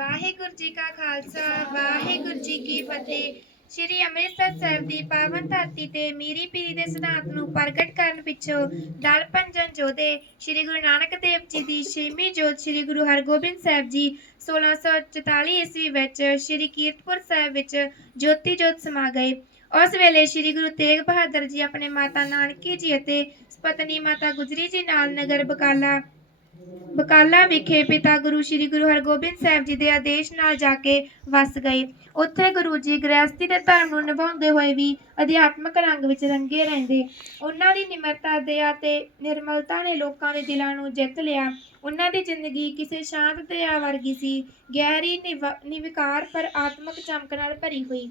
ਵਾਹਿਗੁਰੂ ਜੀ ਕਾ ਖਾਲਸਾ, ਵਾਹਿਗੁਰੂ ਜੀ ਕੀ ਫਤਿਹ। ਸ਼੍ਰੀ ਅੰਮ੍ਰਿਤਸਰ ਸਾਹਿਬ ਦੀ ਪਾਵਨ ਧਰਤੀ ਤੇ ਮੀਰੀ ਪੀਰੀ ਦੇ ਸਿਧਾਂਤ ਨੂੰ ਪ੍ਰਗਟ ਕਰਨ ਪਿੱਛੋਂ ਦਲ ਭੰਜਨ ਜੋਧੇ ਸ਼੍ਰੀ ਗੁਰੂ ਨਾਨਕ ਦੇਵ ਜੀ ਦੀ ਛੇਵੀਂ ਜੋਤ ਸ਼੍ਰੀ ਗੁਰੂ ਹਰਗੋਬਿੰਦ ਸਾਹਿਬ ਜੀ 1644 ਈਸਵੀ ਵਿੱਚ ਸ਼੍ਰੀ ਕੀਰਤਪੁਰ ਸਾਹਿਬ ਵਿੱਚ ਜੋਤੀ ਜੋਤ ਸਮਾ ਗਏ। ਉਸ ਵੇਲੇ ਸ਼੍ਰੀ ਗੁਰੂ ਤੇਗ ਬਹਾਦਰ ਜੀ ਆਪਣੇ ਮਾਤਾ ਨਾਨਕੀ ਜੀ ਅਤੇ ਪਤਨੀ ਮਾਤਾ ਗੁਜਰੀ ਜੀ ਨਾਲ ਨਗਰ ਬਕਾਲਾ ਬਕਾਲਾ ਵਿਖੇ ਪਿਤਾ ਗੁਰੂ ਸ੍ਰੀ ਗੁਰੂ ਹਰਗੋਬਿੰਦ ਸਾਹਿਬ ਜੀ ਦੇ ਆਦੇਸ਼ ਨਾਲ ਜਾ ਕੇ ਵਸ ਗਏ। ਉੱਥੇ ਗੁਰੂ ਜੀ ਗ੍ਰਸਤੀ ਦੇ ਧਰਮ ਨੂੰ ਨਿਭਾਉਂਦੇ ਹੋਏ ਵੀ ਅਧਿਆਤਮਕ ਰੰਗ ਵਿੱਚ ਰੰਗੇ ਰਹਿੰਦੇ। ਉਹਨਾਂ ਦੀ ਨਿਮਰਤਾ, ਦਇਆ ਤੇ ਨਿਰਮਲਤਾ ਨੇ ਲੋਕਾਂ ਦੇ ਦਿਲਾਂ ਨੂੰ ਜਿੱਤ ਲਿਆ। ਉਹਨਾਂ ਦੀ ਜ਼ਿੰਦਗੀ ਕਿਸੇ ਸ਼ਾਂਤ ਦਰਿਆ ਵਰਗੀ ਸੀ। ਗਹਿਰੀ ਨਿਵ- ਨਿਵਿਕਾਰ ਪਰ ਆਤਮਕ ਚਮਕ ਨਾਲ ਭਰੀ ਹੋਈ।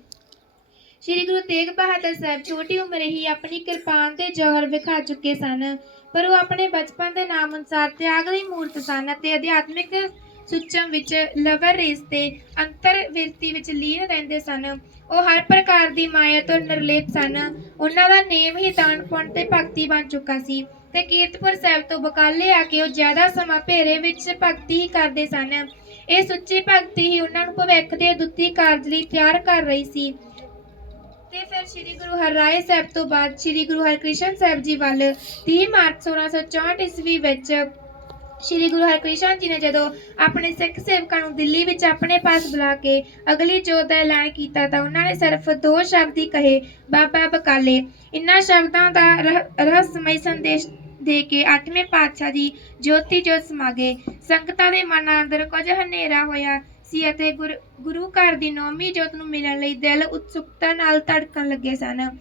ਸ਼੍ਰੀ ਗੁਰੂ ਤੇਗ ਬਹਾਦਰ ਸਾਹਿਬ ਛੋਟੀ ਉਮਰੇ ਹੀ ਆਪਣੀ ਕਿਰਪਾਨ ਤੇ ਜੌਹਰ ਵਿਖਾ ਚੁੱਕੇ ਸਨ। ਪਰ ਉਹ ਆਪਣੇ ਬਚਪਨ ਦੇ ਨਾਮ ਅਨੁਸਾਰ ਤਿਆਗ ਦੀ ਮੂਰਤ ਸਨ ਅਤੇ ਅਧਿਆਤਮਿਕ ਸੁਚਮ ਵਿੱਚ ਲਵਰ ਰੇਸ ਤੇ ਅੰਤਰ ਵਿੱਚ ਲੀਨ ਰਹਿੰਦੇ ਸਨ। ਉਹ ਹਰ ਪ੍ਰਕਾਰ ਦੀ ਮਾਇਆ ਤੋਂ ਨਿਰਲੇਪ ਸਨ। ਉਹਨਾਂ ਦਾ ਨੇਮ ਹੀ ਦਾਨ ਪੁੰਨ ਤੇ ਭਗਤੀ ਬਣ ਚੁੱਕਾ ਸੀ ਤੇ ਕੀਰਤਪੁਰ ਸਾਹਿਬ ਤੋਂ ਬਕਾਲੇ ਆ ਕੇ ਉਹ ਜ਼ਿਆਦਾ ਸਮਾਂ ਭੇਰੇ ਵਿੱਚ ਭਗਤੀ ਹੀ ਕਰਦੇ ਸਨ। ਇਹ ਸੁੱਚੀ ਭਗਤੀ ਹੀ ਉਹਨਾਂ ਨੂੰ ਭਵਿੱਖ ਦੇ ਦੁੱਤੀ ਕਾਰਜ ਲਈ ਤਿਆਰ ਕਰ ਰਹੀ ਸੀ। ਤੇ ਫਿਰ ਸ੍ਰੀ ਗੁਰੂ ਹਰਿਰਾਏ ਸਾਹਿਬ ਤੋਂ ਬਾਅਦ ਸ੍ਰੀ ਗੁਰੂ ਹਰਕ੍ਰਿਸ਼ਨ ਸਾਹਿਬ ਜੀ ਵੱਲ 30 ਮਾਰਚ 1664 ਈਸਵੀ ਵਿੱਚ ਸ੍ਰੀ ਗੁਰੂ ਹਰਕ੍ਰਿਸ਼ਨ ਜੀ ਨੇ ਜਦੋਂ ਆਪਣੇ ਸਿੱਖ ਸੇਵਕਾਂ ਨੂੰ ਦਿੱਲੀ ਵਿੱਚ ਆਪਣੇ ਪਾਸ ਬੁਲਾ ਕੇ ਅਗਲੀ ਜੋਤ ਦਾ ਐਲਾਨ ਕੀਤਾ ਤਾਂ ਉਹਨਾਂ ਨੇ ਸਿਰਫ ਦੋ ਸ਼ਬਦ ਹੀ ਕਹੇ, ਬਾਬਾ ਬਕਾਲੇ। ਇਨ੍ਹਾਂ ਸ਼ਬਦਾਂ ਦਾ ਰਹ- ਰਹੱਸਮਈ ਸੰਦੇਸ਼ ਦੇ ਕੇ ਅੱਠਵੇਂ ਪਾਤਸ਼ਾਹ ਦੀ ਜੋਤੀ ਜੋਤ ਸਮਾ ਗਏ ਸੰਗਤਾਂ ਦੇ ਮਨਾਂ ਅੰਦਰ ਕੁਝ ਹਨੇਰਾ ਹੋਇਆ ਸੀ ਅਤੇ ਗੁਰ- ਗੁਰੂ ਘਰ ਦੀ ਨੌਵੀਂ ਜੋਤ ਨੂੰ ਮਿਲਣ ਲਈ ਦਿਲ ਉਤਸੁਕਤਾ ਨਾਲ ਧੜਕਣ ਲੱਗੇ ਸਨ।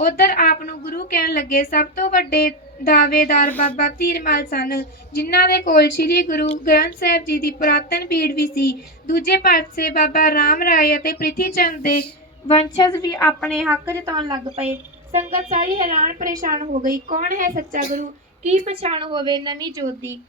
ਉਧਰ ਆਪ ਨੂੰ ਗੁਰੂ ਕਹਿਣ ਲੱਗੇ, ਸਭ ਤੋਂ ਵੱਡੇ ਦਾਅਵੇਦਾਰ ਬਾਬਾ ਧੀਰਮਲ ਸਨ, ਜਿਨ੍ਹਾਂ ਦੇ ਕੋਲ ਸ੍ਰੀ ਗੁਰੂ ਗ੍ਰੰਥ ਸਾਹਿਬ ਜੀ ਦੀ ਪੁਰਾਤਨ ਪੀੜ ਵੀ ਸੀ। ਦੂਜੇ ਪਾਸੇ ਬਾਬਾ ਰਾਮ ਰਾਏ ਅਤੇ ਪ੍ਰਿਥੀ ਚੰਦ ਦੇ ਵੰਸ਼ਜ ਵੀ ਆਪਣੇ ਹੱਕ ਜਤਾਉਣ ਲੱਗ ਪਏ। ਸੰਗਤ ਸਾਰੀ ਹੈਰਾਨ ਪਰੇਸ਼ਾਨ ਹੋ ਗਈ, ਕੌਣ ਹੈ ਸੱਚਾ ਗੁਰੂ? ਕੀ ਪਛਾਣ ਹੋਵੇ ਨਵੀਂ ਜੋਤ ਦੀ?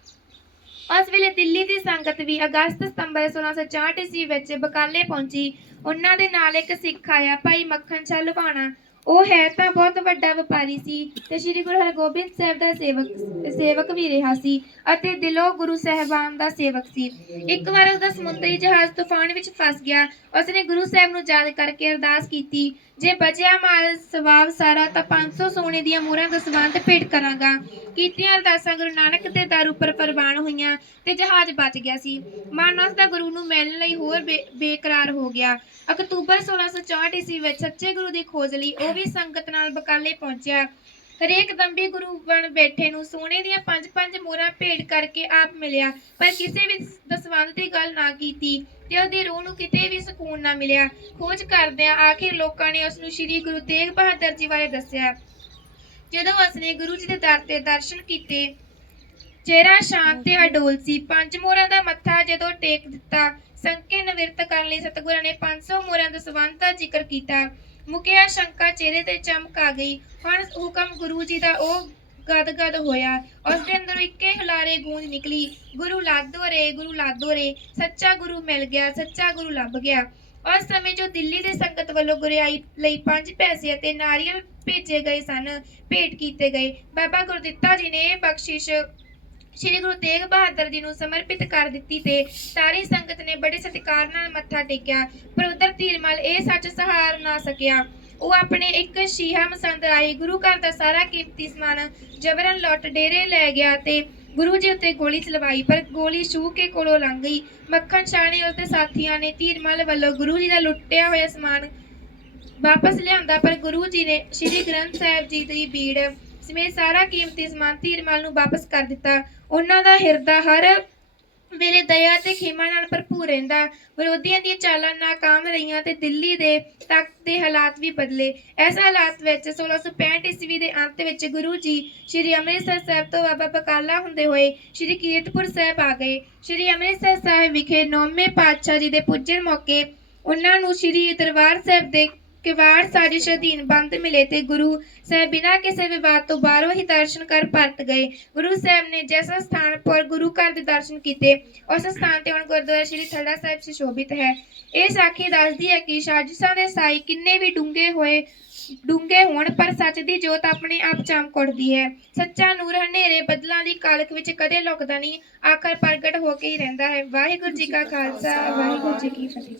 ਉਸ ਵੇਲੇ ਦਿੱਲੀ ਦੀ ਸੰਗਤ ਵੀ ਅਗਸਤ ਸਤੰਬਰ 1664 ਈਸਵੀ ਵਿੱਚ ਬਕਾਲੇ ਪਹੁੰਚੀ। ਉਹਨਾਂ ਦੇ ਨਾਲ ਇੱਕ ਸਿੱਖ ਆਇਆ, ਭਾਈ ਮੱਖਣ ਸ਼ਾਹ ਲੁਬਾਣਾ ਉਹ ਹੈ ਤਾਂ ਬਹੁਤ ਵੱਡਾ ਵਪਾਰੀ ਸੀ ਤੇ ਸ੍ਰੀ ਗੁਰੂ ਹਰਗੋਬਿੰਦ ਸਾਹਿਬ ਦਾ ਸੇਵਕ ਸੇਵਕ ਵੀ ਰਿਹਾ ਸੀ ਅਤੇ ਦਿਲੋਂ ਗੁਰੂ ਸਾਹਿਬਾਨ ਦਾ ਸੇਵਕ ਸੀ। ਇੱਕ ਵਾਰ ਉਸਦਾ ਸਮੁੰਦਰੀ ਜਹਾਜ਼ ਤੂਫਾਨ ਵਿੱਚ ਫਸ ਗਿਆ। ਉਸਨੇ ਗੁਰੂ ਸਾਹਿਬ ਨੂੰ ਯਾਦ ਕਰਕੇ ਅਰਦਾਸ ਕੀਤੀ, ਜੇ ਬਚਿਆ ਮਾਲ ਸਵਾਬ ਸਾਰਾ ਤਾਂ 500 ਸੋਨੇ ਦੀਆਂ ਮੋਹਰਾਂ ਦਾ ਸਬੰਧ ਭੇਟ ਕਰਾਂਗਾ। ਕੀਤੀਆਂ ਅਰਦਾਸਾਂ ਗੁਰੂ ਨਾਨਕ ਦੇ ਦਰ ਉੱਪਰ ਪ੍ਰਵਾਨ ਹੋਈਆਂ ਤੇ ਜਹਾਜ਼ ਬਚ ਗਿਆ ਸੀ। ਮਨ ਉਸ ਦਾ ਗੁਰੂ ਨੂੰ ਮਿਲਣ ਲਈ ਹੋਰ ਬੇ- ਬੇਕਰਾਰ ਹੋ ਗਿਆ। ਅਕਤੂਬਰ 1664 ਈਸਵੀ ਵਿੱਚ ਸੱਚੇ ਗੁਰੂ ਦੀ ਖੋਜ ਲਈ ਉਹ ਵੀ ਸੰਗਤ ਨਾਲ ਬਕਾਲੇ ਪਹੁੰਚਿਆ। ਹਰੇਕ ਦੰਬੀ ਗੁਰੂ ਬਣ ਬੈਠੇ ਨੂੰ ਸੋਨੇ ਦੀਆਂ ਪੰਜ ਪੰਜ ਮੋਹਰਾਂ ਭੇਟ ਕਰਕੇ ਆਪ ਮਿਲਿਆ, ਪਰ ਕਿਸੇ ਵੀ ਦਸਵੰਧ ਦੀ ਗੱਲ ਨਾ ਕੀਤੀ ਤੇ ਉਹਦੀ ਰੂਹ ਨੂੰ ਕਿਤੇ ਵੀ ਸਕੂਨ ਨਾ ਮਿਲਿਆ। ਖੋਜ ਕਰਦਿਆਂ ਆਖਿਰ ਲੋਕਾਂ ਨੇ ਉਸ ਨੂੰ ਸ੍ਰੀ ਗੁਰੂ ਤੇਗ ਬਹਾਦਰ ਜੀ ਬਾਰੇ ਦੱਸਿਆ। ਜਦੋਂ ਉਸਨੇ ਗੁਰੂ ਜੀ ਦੇ ਦਰ ਤੇ ਦਰਸ਼ਨ ਕੀਤੇ ਚਿਹਰਾ, ਸ਼ਾਂਤ ਤੇ ਅਡੋਲ ਸੀ। ਪੰਜ ਮੋਹਰਾਂ ਦਾ ਮੱਥਾ ਜਦੋਂ ਟੇਕ ਦਿੱਤਾ ਸੰਕੇ ਨਿਵਰਤ ਕਰਨ ਲਈ ਸਤਿਗੁਰਾਂ ਨੇ 500 ਮੋਹਰਾਂ ਦਾ ਸਬੰਧ ਦਾ ਜ਼ਿਕਰ ਕੀਤਾ। ਮੁਕਿਆ ਸ਼ੰਕਾ ਚਿਹਰੇ ਤੇ ਚਮਕ ਆ ਗਈ। ਹੁਣ ਹੁਕਮ ਗੁਰੂ ਜੀ ਦਾ ਉਹ ਗਦਗਦ ਹੋਇਆ। ਉਸ ਦੇ ਅੰਦਰੋਂ ਇੱਕੇ ਹੁਲਾਰੇ ਗੂੰਜ ਨਿਕਲੀ। ਗੁਰੂ ਲਾਦੋ ਰੇ, ਗੁਰੂ ਲਾਦੋ ਰੇ, ਸੱਚਾ ਗੁਰੂ ਮਿਲ ਗਿਆ, ਸੱਚਾ ਗੁਰੂ ਲੱਭ ਗਿਆ। ਉਸ ਸਮੇਂ ਜੋ ਦਿੱਲੀ ਦੇ ਸੰਗਤ ਵੱਲੋਂ ਗੁਰਿਆਈ ਲਈ ਪੰਜ ਪੈਸੇ ਅਤੇ ਨਾਰੀਅਲ ਭੇਜੇ ਗਏ ਸਨ, ਭੇਟ ਕੀਤੇ ਗਏ। ਬਾਬਾ ਗੁਰਦਿੱਤਾ ਜੀ ਨੇ ਬਖਸ਼ਿਸ਼ ਸ਼੍ਰੀ ਗੁਰੂ ਤੇਗ ਬਹਾਦਰ ਜੀ ਨੂੰ ਸਮਰਪਿਤ ਕਰ ਦਿੱਤੀ ਤੇ ਸਾਰੀ ਸੰਗਤ ਨੇ ਬੜੇ ਸਤਿਕਾਰ ਨਾਲ ਮੱਥਾ ਟੇਕਿਆ, ਪਰ ਉਧਰ ਧੀਰਮਲ ਇਹ ਸੱਚ ਸਹਾਰ ਨਾ ਸਕਿਆ। ਉਹ ਆਪਣੇ ਇੱਕ ਸ਼ੀਹਾ ਮਸੰਦ ਰਾਹੀਂ ਗੁਰੂ ਘਰ ਦਾ ਸਾਰਾ ਕੀਮਤੀ ਸਮਾਨ ਜਬਰਨ ਲੁੱਟ ਡੇਰੇ ਲੈ ਗਿਆ ਤੇ ਗੁਰੂ ਜੀ ਉੱਤੇ ਗੋਲੀ ਚਲਵਾਈ, ਪਰ ਗੋਲੀ ਛੂ ਕੇ ਕੋਲੋਂ ਲੰਘ ਗਈ। ਮੱਖਣ ਸ਼ਾਹ ਨੇ ਉਸਦੇ ਸਾਥੀਆਂ ਨੇ ਧੀਰਮਲ ਵੱਲੋਂ ਗੁਰੂ ਜੀ ਦਾ ਲੁੱਟਿਆ ਹੋਇਆ ਸਮਾਨ ਵਾਪਸ ਲਿਆਂਦਾ, ਪਰ ਗੁਰੂ ਜੀ ਨੇ ਸ੍ਰੀ ਗ੍ਰੰਥ ਸਾਹਿਬ ਜੀ ਦੀ ਬੀੜ ਸਮੇਤ ਸਾਰਾ ਕੀਮਤੀ ਸਮਾਨ ਧੀਰਮਲ ਨੂੰ ਵਾਪਸ ਕਰ ਦਿੱਤਾ, ਉਹਨਾਂ ਦਾ ਹਿਰਦਾ ਹਰ ਵੇਲੇ ਦਇਆ ਤੇ ਖੇਮਾ ਨਾਲ ਭਰਪੂਰ ਰਹਿੰਦਾ। ਵਿਰੋਧੀਆਂ ਦੀਆਂ ਚਾਲਾਂ ਨਾਕਾਮ ਰਹੀਆਂ ਤੇ ਦਿੱਲੀ ਦੇ ਤਖਤ ਦੇ ਹਾਲਾਤ ਵੀ ਬਦਲੇ। ਇਸ ਹਾਲਾਤ ਵਿੱਚ 1665 ਈਸਵੀ ਦੇ ਅੰਤ ਵਿੱਚ ਗੁਰੂ ਜੀ ਸ੍ਰੀ ਅੰਮ੍ਰਿਤਸਰ ਸਾਹਿਬ ਤੋਂ ਬਾਬਾ ਬਕਾਲਾ ਹੁੰਦੇ ਹੋਏ ਸ੍ਰੀ ਕੀਰਤਪੁਰ ਸਾਹਿਬ ਆ ਗਏ। ਸ੍ਰੀ ਅੰਮ੍ਰਿਤਸਰ ਸਾਹਿਬ ਵਿਖੇ ਨੌਵੇਂ ਪਾਤਸ਼ਾਹ ਜੀ ਦੇ ਪੁੱਜਣ ਮੌਕੇ ਉਹਨਾਂ ਨੂੰ ਸ੍ਰੀ ਦਰਬਾਰ ਸਾਹਿਬ ਦੇ ਕਿਵਾੜ ਸਾਜ਼ਿਸ਼ ਅਧੀਨ ਬੰਦ ਮਿਲੇ ਤੇ ਗੁਰੂ ਸਾਹਿਬ ਬਿਨਾਂ ਕਿਸੇ ਵਿਵਾਦ ਤੋਂ ਬਾਹਰੋਂ ਹੀ ਦਰਸ਼ਨ ਕਰ ਪਰਤ ਗਏ। ਗੁਰੂ ਸਾਹਿਬ ਨੇ ਜਿਸ ਸਥਾਨ ਪਰ ਗੁਰੂ ਘਰ ਦੇ ਦਰਸ਼ਨ ਕੀਤੇ, ਉਸ ਸਥਾਨ ਤੇ ਹੁਣ ਗੁਰਦੁਆਰਾ ਸ੍ਰੀ ਥੜਾ ਸਾਹਿਬ ਸੁਸ਼ੋਭਿਤ ਹੈ। ਇਹ ਸਾਖੀ ਦੱਸਦੀ ਹੈ ਕਿ ਸਾਜ਼ਿਸ਼ਾਂ ਦੇ ਸਾਈ ਕਿੰਨੇ ਵੀ ਡੂੰਘੇ ਹੋਏ, ਡੂੰਘੇ ਹੋਣ, ਪਰ ਸੱਚ ਦੀ ਜੋਤ ਆਪਣੇ ਆਪ ਚਮਕ ਉੱਠਦੀ ਹੈ। ਸੱਚਾ ਨੂਰ ਹਨੇਰੇ ਬਦਲਾਂ ਦੀ ਕਾਲਖ ਵਿੱਚ ਕਦੇ ਲੁਕਦਾ ਨਹੀਂ, ਆਖਰ ਪ੍ਰਗਟ ਹੋ ਕੇ ਹੀ ਰਹਿੰਦਾ ਹੈ। ਵਾਹਿਗੁਰੂ ਜੀ ਕਾ ਖਾਲਸਾ, ਵਾਹਿਗੁਰੂ ਜੀ ਕੀ ਫਤਿਹ।